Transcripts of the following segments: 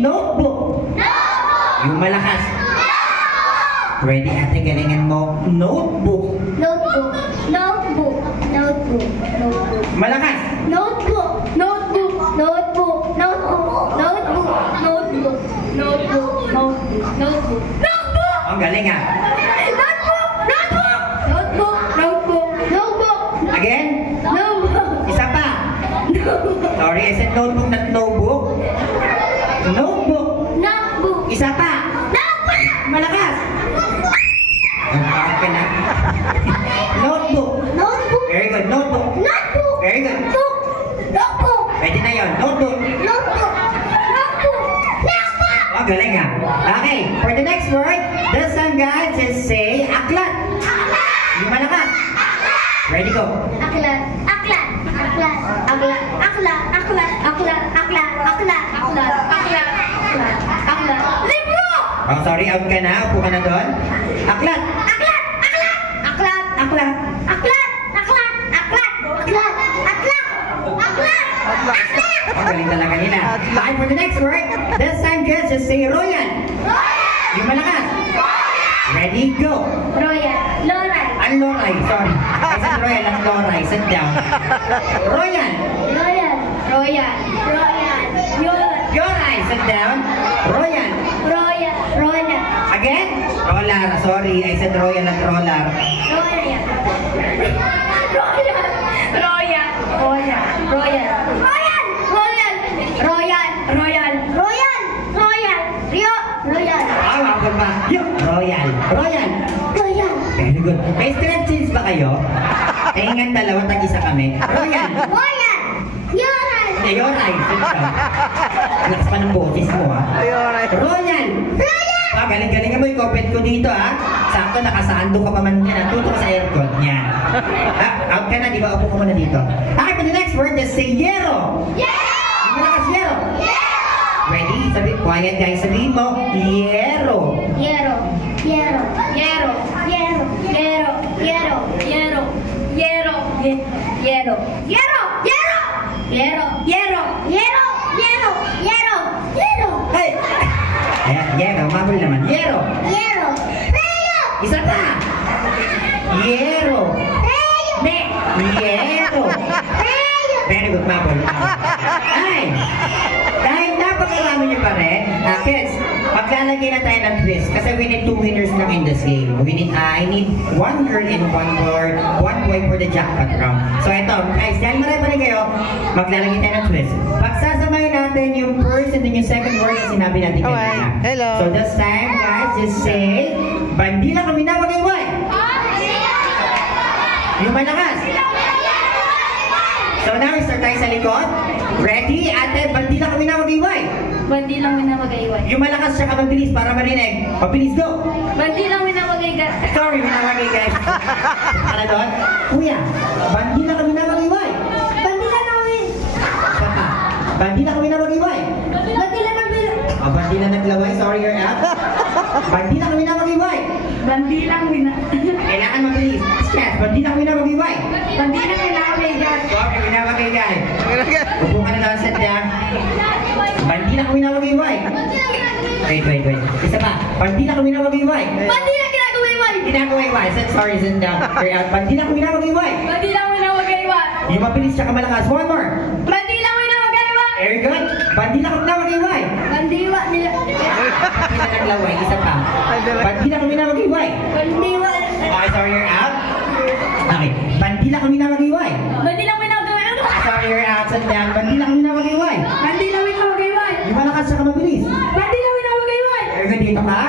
notebook. Notebook. Yung malakas. Ready, ate? Galingan mo. Notebook. Notebook. Notebook. Notebook. Notebook. Malakas. Notebook. Notebook. Notebook. Notebook. Notebook. Notebook. Notebook. Notebook. Notebook. Notebook. Ang galing ah. Notebook. Notebook. Notebook. Notebook. Notebook. Again? Notebook. Isa pa. Sorry, I said notebook, not notebook. Notebook. Notebook. Isa pa. Notebook. Malakas. Nagpakot ka na. Notebook. Notebook. Very good. Notebook. Notebook. Very good. Notebook. Notebook. Pwede na yun. Notebook. Notebook. Notebook. Notebook. Oh, galing ah. Okay, for the next word, this time guys, just say aklat. Yung malakas. Ready, go. Aklat. Aklat. Aklat. Aklat. Aklat. Aklat. Aklat. Aklat. Aklat. Aklat. Aklat. Aklat. Aklat. Libro. Oh, sorry, out ka na. Upo ka na doon. Aklat. Aklat. Aklat. Aklat. Aklat. Aklat. Aklat. Aklat. Aklat. Aklat. Aklat. Aklat. Oh, galing talaga nila. Okay, for the next word, this time guys, just say royal. Yung malakas. Ready, go. Royal. Loray. Ang loray, sorry. I said royal, ang loray. Sit down. Royal. Royal. Royal. Royal. Royal. Yoray, sit down. Royal. Royal. Royal. Again? Roller, sorry. I said royal at roller. Royal. Royal. Royal. Royal. Royal. Royal. Royal. Royal. Royal. Royal. Royal. Rio. Royal. Ah, wag pa. Royal. Royal. Royal. Very good. May strength jeans ba kayo? Taingan dalawa, tag-isa kami. Royal. Royal. Yoral. Yoray, sit down. Lakas pa ng boses mo ha. Royal. Royal. Ah, galing-galing mo yung comment ko dito ha. Sakto, nakasando ka pa man yan. Tuto ka sa aircon. Yan. Ah, out ka na, di ba? Upo ka muna dito. Okay, for the next word, just say yero. Yero. Yung malakas yero. Yero. Ready? Sabi, quiet guys. Sabihin mo, yero. Yero. Yero. Yero. Yero. Yero. Yero. Yero. Yero. Yero. Yero. Yero. Yero. Yero. Yero. Yero. Yero. Yero. Hey! Ayan, yero. Mabul naman. Yero. Yero. Yero. Isa pa. Yero. Ne. Yero. Very good, mabul. Ay! Dahil napakarami niyo pa rin, kids, maglalagay na tayo ng twist kasi we need 2 winners lang in this game. I need 1 girl and 1 boy, 1 boy for the jackpot round. So ito, guys, dahil marami pa rin kayo, maglalagay tayo ng twist. Pagsasamahin natin yung first and then yung second word na sinabi natin kanina. Hello. So this time, guys, just say, bandila kami na mag-iway. Yung malakas. So now, start tayo sa likod. Ready? Ate, bandila kami na mag-iway. Bandi lang minamagaywan. Yung malakas siya ka mabilis para marinig. Mabilis, go! Bandi lang minamagaywan. Sorry, minamagay guys. Ano doon? Kuya, bandila kami na mag-iway. Bandi lang namin. Saka, bandila kami na mag-iway. Bandi lang namin. Oh, bandila naglaway. Sorry, you're out. Bandila kami na mag-iway. Bandi lang mina. Kailangan mabilis. Yes, bandila kami na mag-iway. Bandi lang minamagaywan. Sorry, minamagay guys. Upo ka na lang, set down. Bandila kami na mag-iway. Wait. Isa pa. Bandila kami na mag-iway. Bandi lang ginagawa. Ginagawa-iway. Sorry, sit down. You're out. Bandila kami na mag-iway. Bandi lang minamagaywan. Yung mabilis siya ka malakas. One more. Bandi lang minamagaywan. Very good. Bandila kami na mag-iway. Bandiwa nila. Hindi na naglaway. Isa pa. Bandila kami na mag-iway. Bandiwa. Okay, sorry, you're out. Okay. Bandila kami na mag-iway. Bandi lang minamagaywan. Sorry, you're out. Sit down. Bandila kami na mag-iway. Bandi lang minamagaywan. Yung malakas siya ka mabilis. Bandi lang minamagaywan. Very good. Dito ka.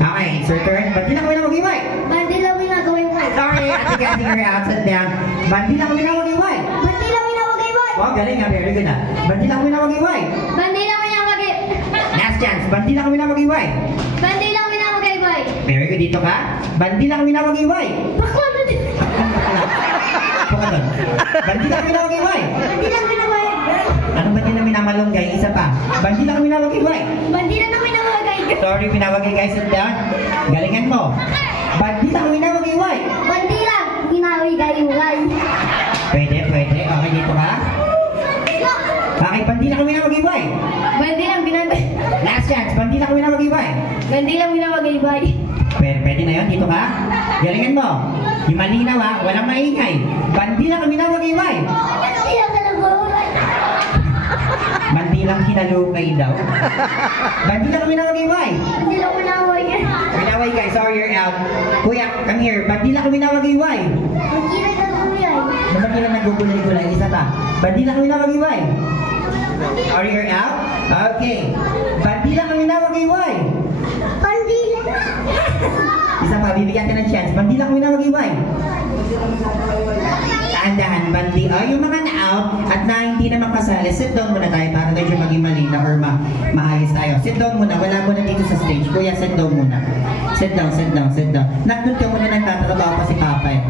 Okay, it's your turn. Bandila kami na mag-iway. Bandi lang minamagaywan. Sorry, ate Cassie, you're out. Sit down. Bandila kami na mag-iway. Bandi lang minamagaywan. Wow, galing nga. Very good na. Bandila kami na mag-iway. Bandi lang minamagaywan. Last chance. Bandila kami na mag-iway. Bandi lang minamagaywan. Very good. Dito ka. Bandila kami na mag-iway. Bakla na din. Puka doon. Bandila kami na mag-iway. Bandi lang minamagaywan. Ano ba din na minamalunggay? Isa pa. Bandila kami na mag-iway. Bandi lang minamagaywan. Sorry, pinawagay guys. Sit down. Galingan mo. Bandila kami na mag-iway. Bandi lang minamagaywan. Pwede. Okay, dito ka. Bakit bandila kami na mag-iway? Bandi lang binamagaywan. Bandilang minawagaybay. Pwede na yun, dito ka. Galingan mo. Yung malinaw ha, walang maingay. Bandilang minawagaybay. Bandilang hinalukay daw. Bandilang minawagaybay. Bandilang minawagaybay. Minawagaybay, sorry you're out. Kuya, come here. Bandilang minawagaybay. Bandilang nagugulay-gulay, isa pa. Bandilang minawagaybay. Sorry you're out? Okay. Bandilang minawagaybay. Bandilang. Isa pa, bibigyan ka ng chance. Bandilang minawagaybay. Dahan-dahan, bandi. Oh, yung mga na-out at na hindi naman kasali, sit down muna tayo para medyo maging malina or maayos tayo. Sit down muna. Wala muna dito sa stage. Kuya, sit down muna. Sit down, sit down, sit down. Nandun ka muna nagtatrabaho pa si Papa eh.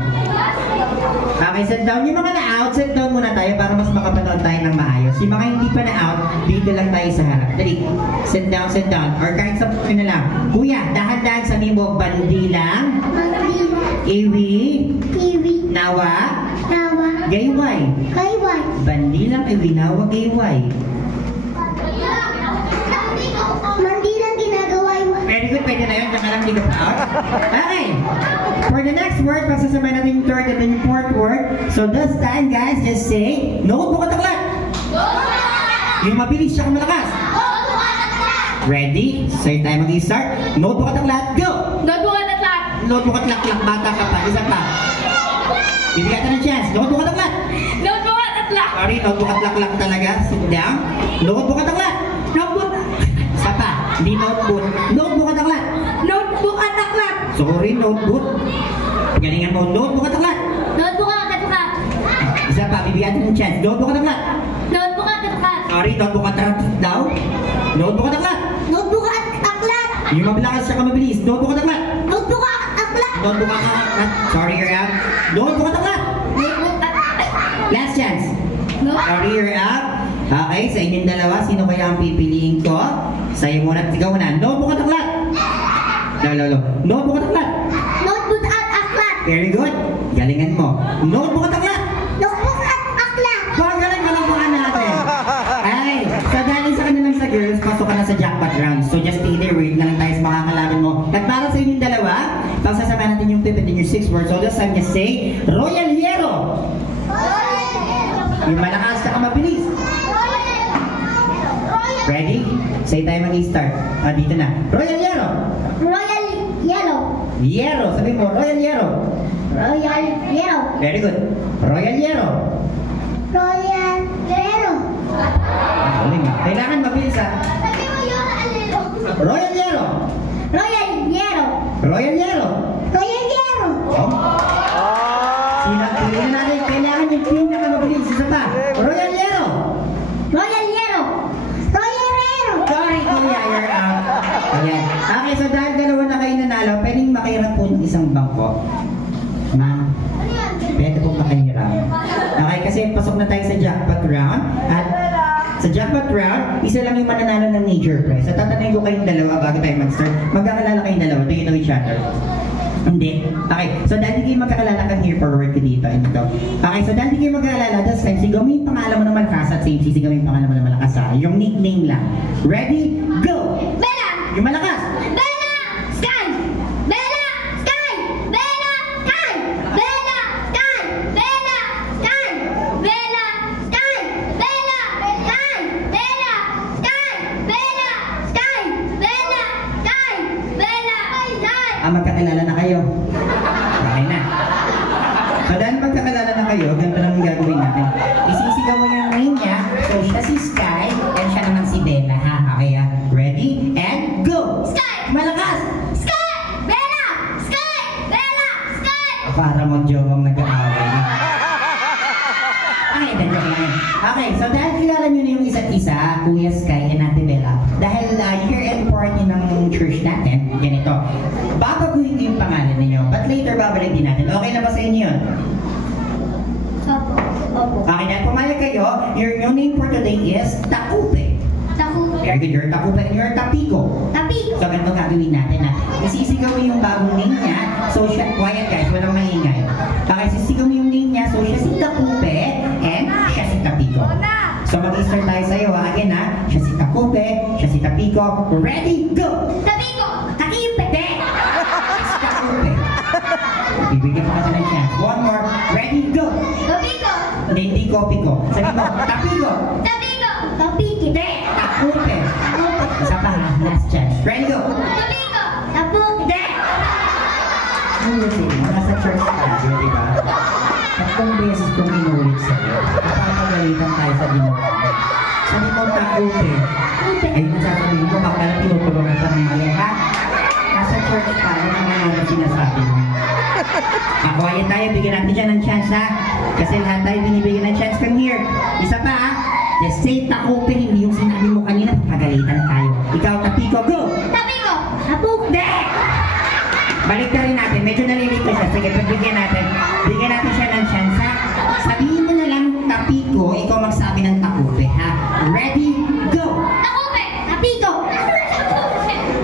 Okay, sit down. Yung mga na-out, sit down muna tayo para mas makapanood tayo ng maayos. Yung mga hindi pa na-out, dito lang tayo sa harap. Dali, sit down, sit down. Or kahit sa na lang. Kuya, dahan-dahan sabihin mo, bandilang, iwi, nawa, gayway. Bandilang, iwi, nawa, gayway. Bandilang ginagawa yung... Very good, pwede na yun. Diyan ka lang, di ka pa out. Okay. For the next word, pagsasabay natin yung third and then yung fourth word. So this time, guys, just say, notebook at aklat. Yung mabilis siya kung malakas. Ready? So tayo mag-i-start. Notebook at aklat, go! Notebook at aklat. Notebook at laklak, bata ka pa. Isa pa. Bibigyan ka ng chance. Notebook at aklat. Notebook at aklat. Sorry, notebook at laklak talaga. Sit down. Notebook at aklat. Notebook. Isa pa. Hindi notebook. Notebook at aklat. Notebook at aklat. Sorry, notebook. Galingan mo. Notebook at aklat. Notebook at aklat. Isa pa, bibigyan ka ng chance. Notebook at aklat. Notebook at aklat. Sorry, notebook at aklat daw. Notebook at aklat. Notebook at aklat. Yung mabilis siya ka mabilis. Notebook at aklat. Notebook at aklat. Notebook at aklat. Sorry, you're out. Notebook at aklat. Notebook at aklat. Last chance. No. Sorry, you're out. Okay, sa inyong dalawa, sino kaya ang pipiliin ko? Sa'yo muna, ikaw muna. Notebook at aklat. Lolo. Notebook at aklat. Notebook at aklat. Very good. Galingan mo. Notebook at aklat. Notebook at aklat. Galing ka lang mga natin. Ay, so dahil sa kanilang sa girls, pasok ka na sa jackpot round. So just stay there, wait lang tayo sa mga kalaban mo. At para sa inyong dalawa, pagsasama natin yung fifth and yung sixth word. So this time, just say, Royal Hero. Yung malakas ka mabilis. Ready? Say tayo mag-i-start. Dito na. Royal Hero. Royal Yellow. Hero. Sabi mo, Royal Hero. Royal Yellow. Very good. Royal Hero. Royal Yellow. Galing. Kailangan mabilis ha. Royal Hero. Royal Yellow. Royal Hero. Royal Yellow. Oh. Sinapili natin. Kailangan yung pinakamabilis. Isa pa. Royal Hero. Royal Yellow. Royal Yellow. Sorry, kuya. You're out. Ayan. Okay, so dahil dalawa na kayo nanalo, pwedeng makiram po ng isang bangko. Ma'am, pwede po makiram. Okay, kasi pasok na tayo sa jackpot round. At sa jackpot round, isa lang yung mananalo ng major prize. So tatanungin ko kayong dalawa bago tayo mag-start. Magkakalala kayong dalawa. Do you know each other? Hindi. Okay, so dahil hindi kayo magkakalala kang here forward ko dito. Okay, so dahil hindi kayo magkakalala, this time, sigaw mo yung pangalan mo ng malakas at same sigaw mo yung pangalan mo ng malakas ha. Yung nickname lang. Ready? Go! Bella. Yung malakas! Bella. Sky. Bella. Sky. Bella. Sky. Bella. Sky. Bella. Sky. Bella. Sky. Bella. Sky. Bella. Sky. Bella. Sky. Bella. Sky. Bella. Sky. Magkakilala na kayo. Okay na. So dahil magkakilala na kayo, ganito lang yung gagawin natin. Isisigaw mo yung name niya. So siya si Sky, and siya naman si Bella, ha? Okay, ha? Ready? And go! Sky. Malakas! Sky. Bella. Sky. Bella. Sky. Para mag-jowang nag-aaway. Okay, then joke lang. Okay, so dahil kilala nyo na yung isa't isa, Kuya Sky and Ate Bella, dahil year-end party ng church natin, ganito, babaguhin ko yung pangalan ninyo, but later babalik din natin. Okay na ba sa inyo yun? Opo. Opo. Okay, dahil pumayag kayo, your name for today is Takupe. Taku. Very good, you're Takupe and you're Tapiko. Tapi. So ganito gagawin natin ha. Isisigaw mo yung bagong name niya, so siya, quiet guys, walang maingay. Okay, sisigaw mo yung name niya, so siya si Takupe and siya si Tapiko. So mag-start tayo sa'yo ha. Again ha, siya si Takupe, siya si Tapiko. Ready, go! Tapiko. Bibigyan pa kita ng chance. One more. Ready, go! Topiko. Hindi piko. Sabi mo, tapigo. Tapiko. Tapiki. Hindi, takupe. Isa pa ha, last chance. Ready, go! Tapiko. Tapuk. Hindi! Ayusin mo, nasa church tayo, di ba? Tatlong beses kong inulit sa'yo. Napapagalitan tayo sa ginawa mo. Sabi mo, takupe. Ay, nasasabihin mo, baka na tinutulungan sa mga ha? Nasa church tayo, naman natin sinasabi mo. Quiet tayo, bigyan natin siya ng chance ha. Kasi lahat tayo binibigyan ng chance from here. Isa pa ha. Just say takupe, hindi yung sinabi mo kanina, pagalitan tayo. Ikaw, tapiko, go! Tapiko. Tapuk. Hindi! Balik na rin natin, medyo nalilito siya. Sige, pagbigyan natin. Bigyan natin siya ng chance ha. Sabihin mo na lang tapiko, ikaw magsabi ng takupe ha. Ready, go! Takupe. Tapiko.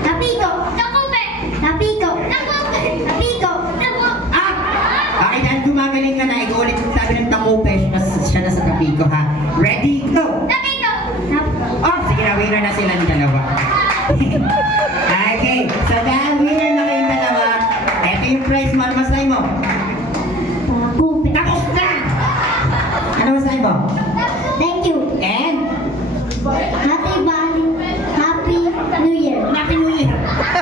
Tapiko. Takupe. Tapiko. Takupe. Tapiko. Tapuk. Ah! Okay, dahil gumagaling ka na, ikaw ulit sabi ng takupe, siya na sa tapiko ha. Ready, go! Tapiko. Oh, sige na, winner na sila ng dalawa. Okay, so dahil winner na kayong dalawa, eto yung prize mo. Ano masay mo? Takupe. Tapos na! Ano masay mo? Thank you. And? Happy birthday. Happy New Year. Happy New Year!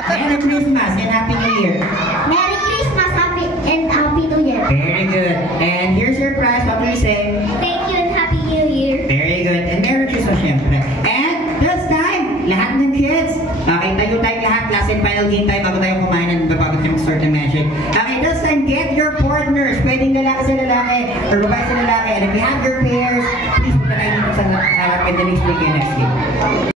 Merry Christmas and Happy New Year! Merry Christmas, Happy and Happy New Year. Very good. And here's your prize. What do you say? Thank you and Happy New Year. Very good. And Merry Christmas, syempre. And this time, lahat ng kids, okay, tayo tayong lahat, last and final game tayo bago tayo kumain and bago tayo mag-start ng magic. Okay, this time, get your partners. Pwedeng lalaki sa lalaki or babae sa lalaki. And if you have your pairs, please punta tayo dito sa harap and then explain kayo next game.